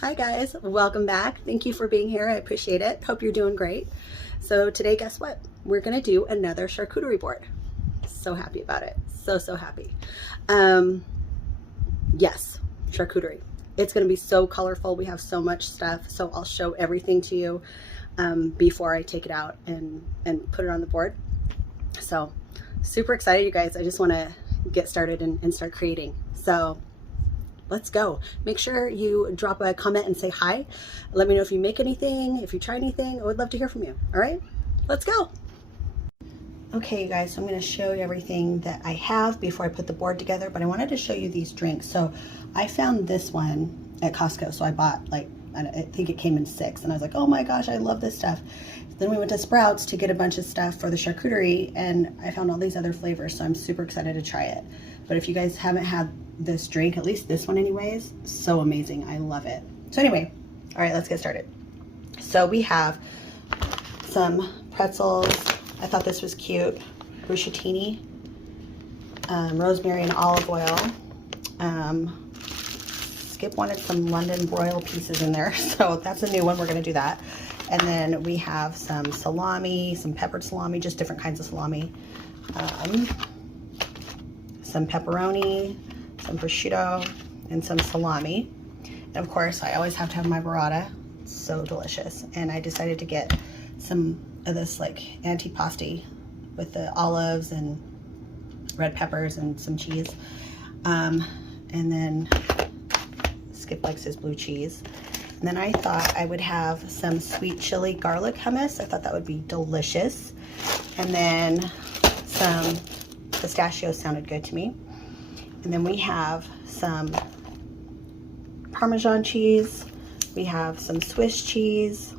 Hi guys, welcome back. Thank you for being here. I appreciate it. Hope you're doing great. So today, guess what? We're gonna do another charcuterie board. So happy about it. So happy. Yes, charcuterie. It's gonna be so colorful. We have so much stuff. So I'll show everything to you before I take it out and put it on the board. So super excited, you guys. I just wanna get started and start creating. So let's go. Make sure you drop a comment and say hi. Let me know if you make anything, if you try anything. I would love to hear from you. All right, let's go. Okay, you guys, so I'm going to show you everything that I have before I put the board together, but I wanted to show you these drinks. So I found this one at Costco, so I bought I think it came in 6, and I was like, oh my gosh, I love this stuff. Then we went to Sprouts to get a bunch of stuff for the charcuterie, and I found all these other flavors, so I'm super excited to try it. But if you guys haven't had this drink, at least this one anyways, so amazing. I love it. So anyway, all right, let's get started. So we have some pretzels. I thought this was cute. Bruschetta, rosemary and olive oil. Skip wanted some London broil pieces in there, so that's a new one. We're gonna do that. And then we have some salami, some peppered salami, just different kinds of salami. Some pepperoni, some prosciutto, and some salami. And of course, I always have to have my burrata. It's so delicious. And I decided to get some of this like antipasti with the olives and red peppers and some cheese. And then Skip likes his blue cheese. And then I thought I would have some sweet chili garlic hummus. I thought that would be delicious. And then some pistachios sounded good to me. And then we have some Parmesan cheese. We have some Swiss cheese.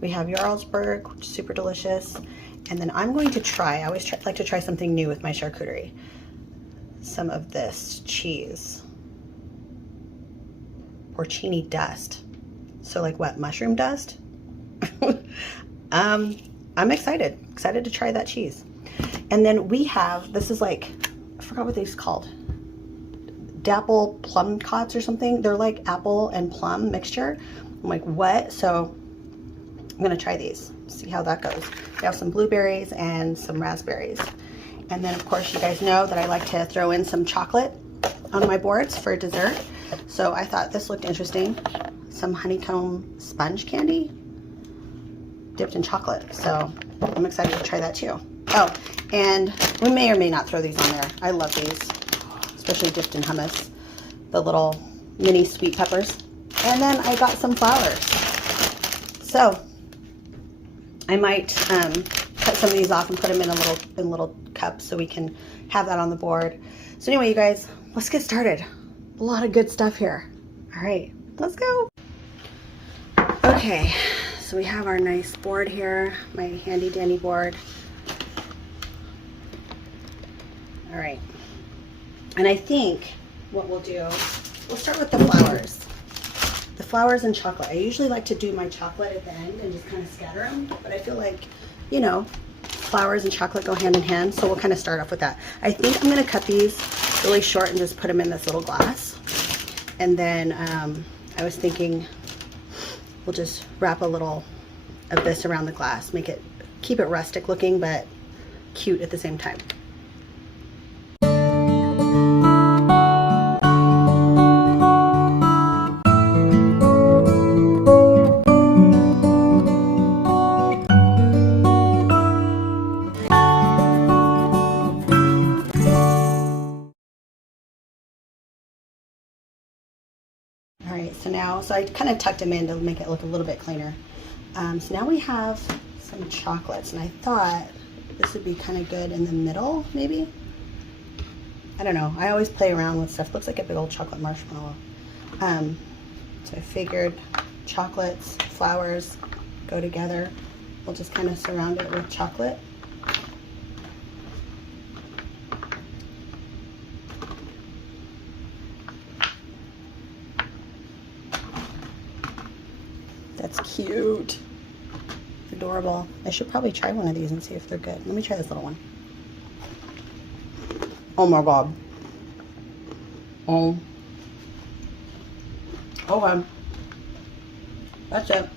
We have Jarlsberg, which is super delicious. And then I'm going to try, I always like to try something new with my charcuterie. Some of this cheese. Porcini dust. So like what, mushroom dust? I'm excited to try that cheese. And then we have, this is like, I forgot what these called. Dapple plum cots or something. They're like apple and plum mixture. I'm like, what? So I'm gonna try these, see how that goes. We have some blueberries and some raspberries. And then of course you guys know that I like to throw in some chocolate on my boards for dessert. So I thought this looked interesting. Some honeycomb sponge candy dipped in chocolate. So I'm excited to try that too. Oh, and we may or may not throw these on there. I love these, especially dipped in hummus. The little mini sweet peppers. And then I got some flowers. So I might cut some of these off and put them in little cups so we can have that on the board. So anyway, you guys, let's get started. A lot of good stuff here. All right, let's go. Okay, so we have our nice board here, my handy dandy board. All right, and I think what we'll do, we'll start with the flowers. The flowers and chocolate. I usually like to do my chocolate at the end and just kind of scatter them, but I feel like, you know, flowers and chocolate go hand in hand, so we'll kind of start off with that. I think I'm gonna cut these really short and just put them in this little glass. And then I was thinking we'll just wrap a little of this around the glass, keep it rustic looking, but cute at the same time. All right, so I kind of tucked them in to make it look a little bit cleaner. So now we have some chocolates, and I thought this would be kind of good in the middle, maybe? I don't know. I always play around with stuff. Looks like a big old chocolate marshmallow. So I figured chocolates, flowers go together. We'll just kind of surround it with chocolate. That's cute. Adorable. I should probably try one of these and see if they're good. Let me try this little one. Oh my God. Oh. That's it.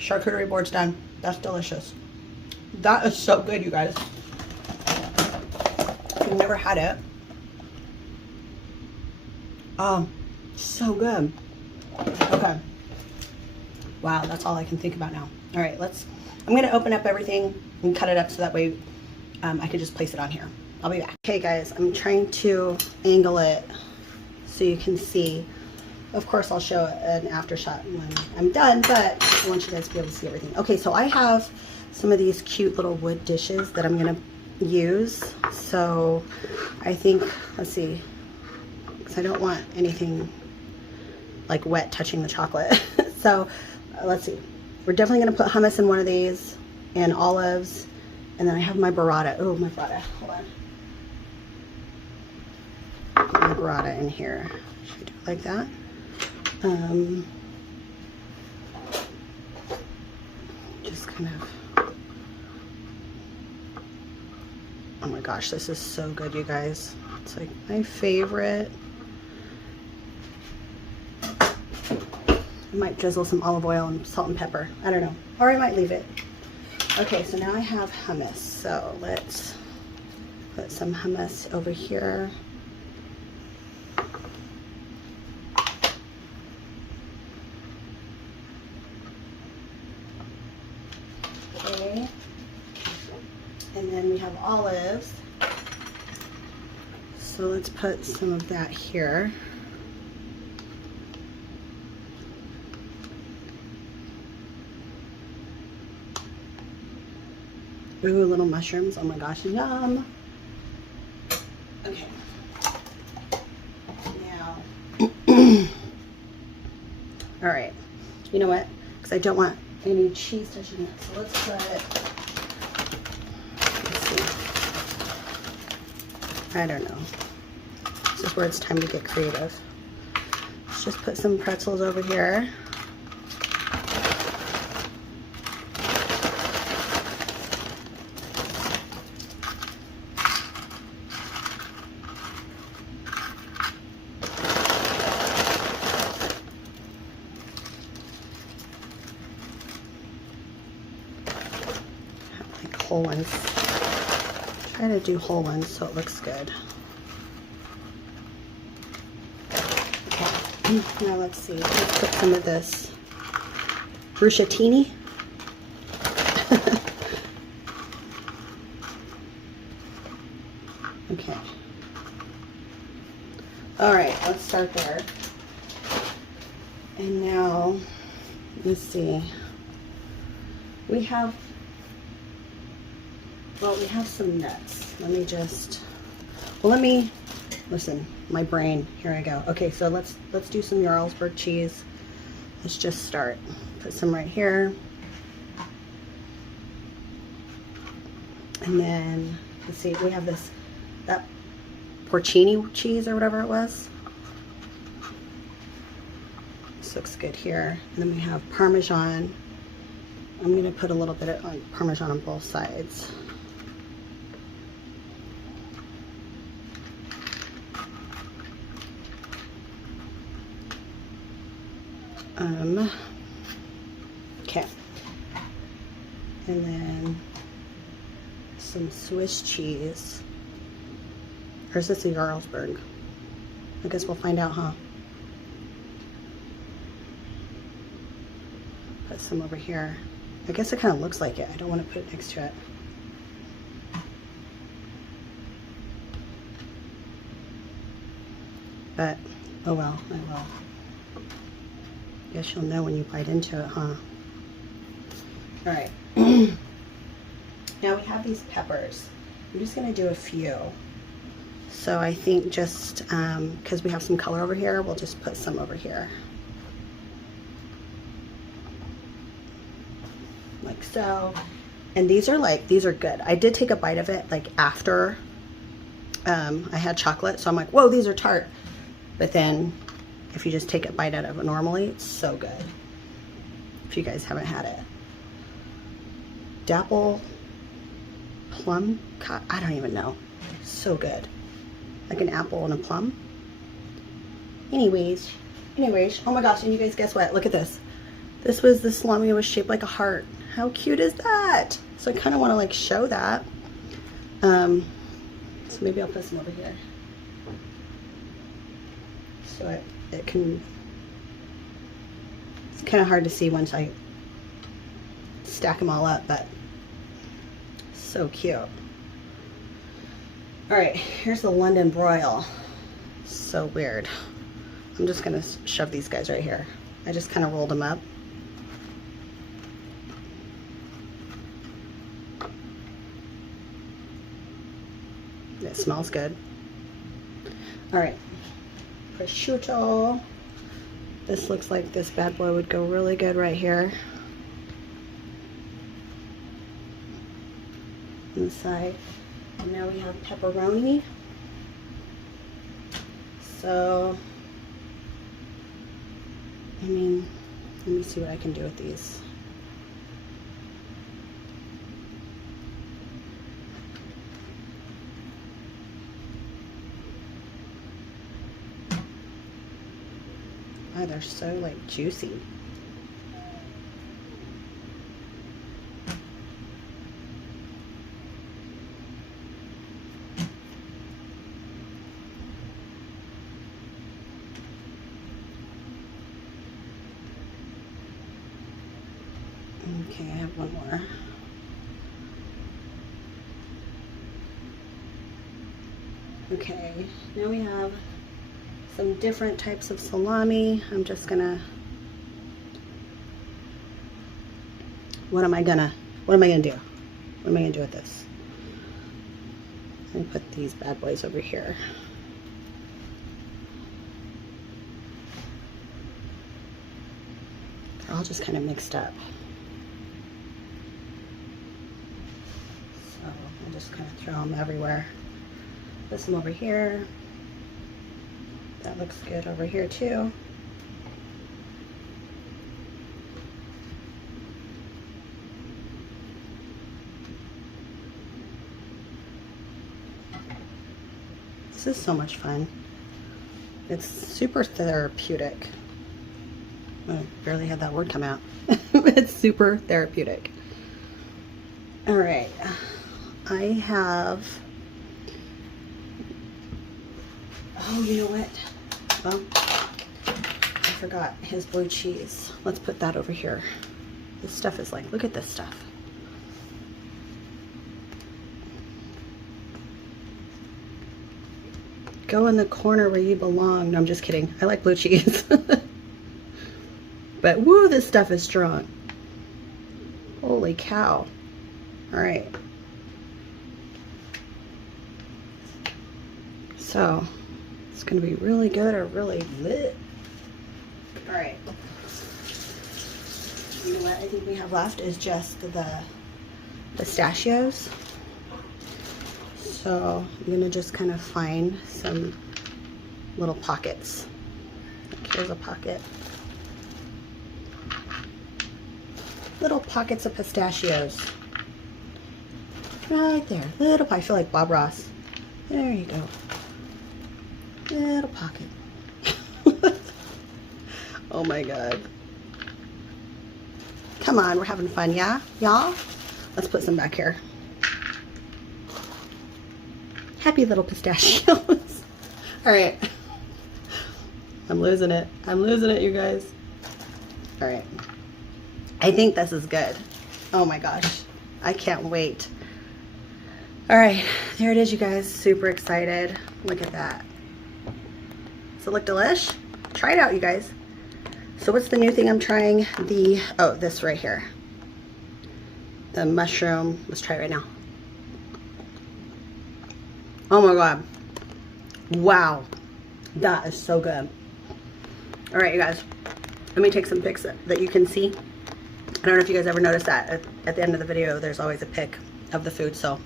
Charcuterie board's done. That's delicious. That is so good, you guys. If you've never had it. Oh, so good. Okay. Wow, that's all I can think about now. All right, I'm gonna open up everything and cut it up so that way I can just place it on here. I'll be back. Okay guys, I'm trying to angle it so you can see. Of course, I'll show an after shot when I'm done, but I want you guys to be able to see everything. Okay, so I have some of these cute little wood dishes that I'm gonna use. So I think, let's see, because I don't want anything like wet touching the chocolate. So let's see. We're definitely gonna put hummus in one of these and olives. And then I have my burrata. Oh, my burrata. Hold on. Put my burrata in here. Should we do it like that? Just kind of. Oh my gosh, this is so good, you guys. It's like my favorite. I might drizzle some olive oil and salt and pepper. I don't know. Or I might leave it. Okay, so now I have hummus. So let's put some hummus over here. Okay. And then we have olives. So let's put some of that here. Ooh, little mushrooms. Oh my gosh, yum. Okay. Now, all right. You know what? Because I don't want any cheese touching it. So let's see. I don't know. This is where it's time to get creative. Let's just put some pretzels over here. Whole ones. Try to do whole ones so it looks good. Okay, now let's see. Let's put some of this bruschetini. Okay. All right, let's start there. And now, let's see. We have some nuts. Listen, my brain, here I go. Okay, so let's do some Jarlsberg cheese. Let's just start. Put some right here. And then, let's see, we have that porcini cheese or whatever it was. This looks good here. And then we have Parmesan. I'm gonna put a little bit of Parmesan on both sides. Okay. And then some Swiss cheese. Or is this a Jarlsberg? I guess we'll find out, huh? Put some over here. I guess it kind of looks like it. I don't want to put it next to it. But, oh well, I will. Guess you'll know when you bite into it, huh? Alright. Now we have these peppers. I'm just going to do a few. So I think just, because we have some color over here, we'll just put some over here. Like so. And these are good. I did take a bite of it like after I had chocolate, so I'm like, whoa, these are tart. But then if you just take a bite out of it normally, it's so good. If you guys haven't had it. Dapple plum, I don't even know. So good. Like an apple and a plum. Anyways, oh my gosh, and you guys guess what? Look at this. This was the salami was shaped like a heart. How cute is that? So I kind of want to like show that. So maybe I'll put some over here. So it can, it's kind of hard to see once I stack them all up, but so cute. All right, here's the London broil. So weird. I'm just gonna shove these guys right here. I just kind of rolled them up. It smells good. All right, prosciutto. This looks like this bad boy would go really good right here. Inside. And now we have pepperoni. So, I mean, let me see what I can do with these. Oh, they're so like juicy. Okay, I have one more. Okay, now we have some different types of salami. I'm just gonna, what am I gonna do? What am I gonna do with this? Let me put these bad boys over here. They're all just kind of mixed up. So I'll just kind of throw them everywhere. Put some over here. That looks good over here too. This is so much fun. It's super therapeutic. I barely had that word come out. It's super therapeutic. All right, I have, oh, you know what? Well, I forgot his blue cheese. Let's put that over here. This stuff is like, look at this stuff. Go in the corner where you belong. No, I'm just kidding. I like blue cheese. But woo, this stuff is strong. Holy cow. All right. So it's going to be really good or really lit. All right. You know what I think we have left is just the pistachios. So I'm going to just kind of find some little pockets. Like here's a pocket. Little pockets of pistachios. Right there. Little, I feel like Bob Ross. There you go. Little pocket. Oh my God. Come on, we're having fun, yeah? Y'all? Let's put some back here. Happy little pistachios. All right. I'm losing it. I'm losing it, you guys. All right. I think this is good. Oh my gosh. I can't wait. All right. There it is, you guys. Super excited. Look at that. Does it look delish? Try it out, you guys. So what's the new thing I'm trying? This right here. The mushroom. Let's try it right now. Oh my God. Wow. That is so good. All right, you guys. Let me take some pics that you can see. I don't know if you guys ever noticed that at the end of the video, there's always a pic of the food. So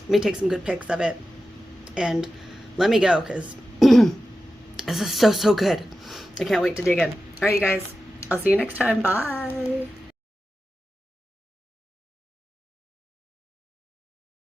let me take some good pics of it and let me go because this is so good. I can't wait to dig in. All right, you guys. I'll see you next time. Bye.